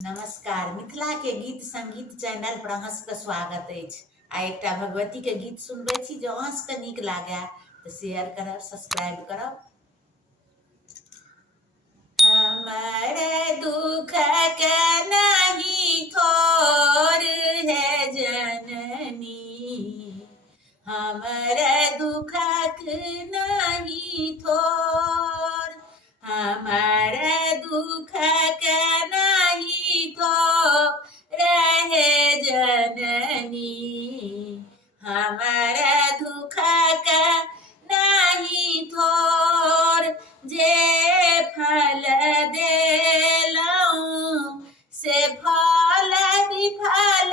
नमस्कार। मिथिला के गीत संगीत चैनल पर अहाँ सबके स्वागत अछि। आ एकटा भगवती के गीत सुनबै छी, जँ अहाँ सबके नीक लागे तऽ शेयर करब, सब्सक्राइब करब। हमर दुख के नहीं थोर है जननी, हमर दुखक नहीं थोर, हमर दुख के नहीं थोर है जननी, हमर दुख के नहीं थोर। जे फल देलहुँ से फल विफल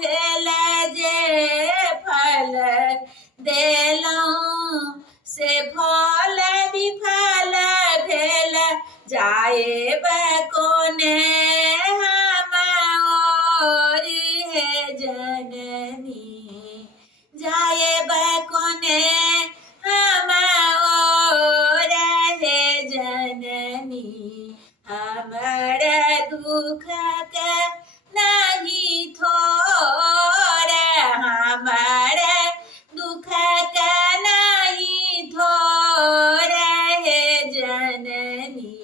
भेल, जे फल देलहुँ से फल विफल भेल। जाएब कोने हम और है जननी, जाएब कोने हम और है जननी, हमर दुख के नहीं थोर, हमर दुख के नहीं थोर है जननी,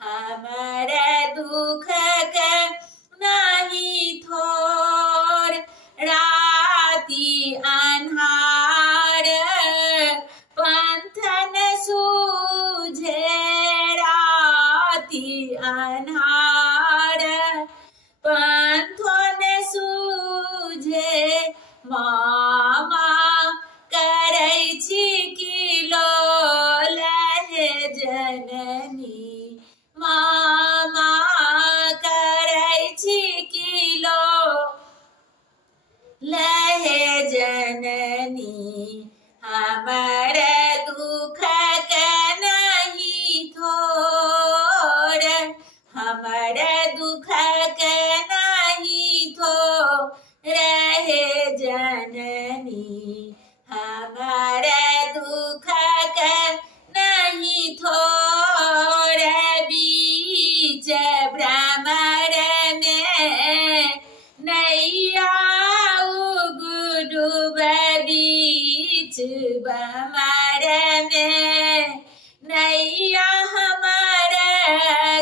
हमर दुख के नहीं थोर। राति अन्हार पंथ न सूझे, राति अन्हार पंथ न सूझे। मामा करै छी किलोल हे जननी, मामा करै छी किलो लहे जननी, हमर दुख के नहीं थोर, हमर दुख के नहीं थोर है जननी, हमर दुख के नहीं थोर। बीच भ्रमर में नैया डूब, बीच भ्रमर में नैया हमर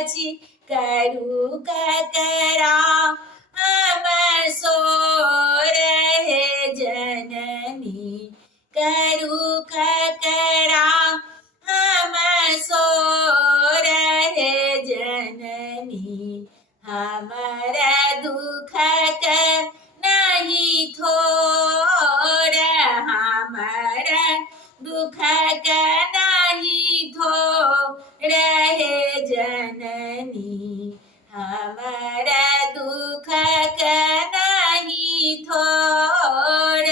छी, करू ककरा हम सोर हे जननी, करू ककरा हम सोर हे जननी, हमर दुख के नहीं थोर, हमर दुख के नहीं थोर है जननी, हमर दुख के नहीं थोर,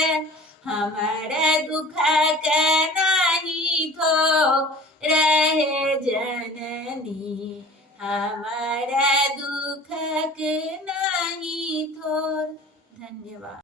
हमर दुख के नहीं थोर है जननी, हमर दुख के नहीं थोर। धन्यवाद।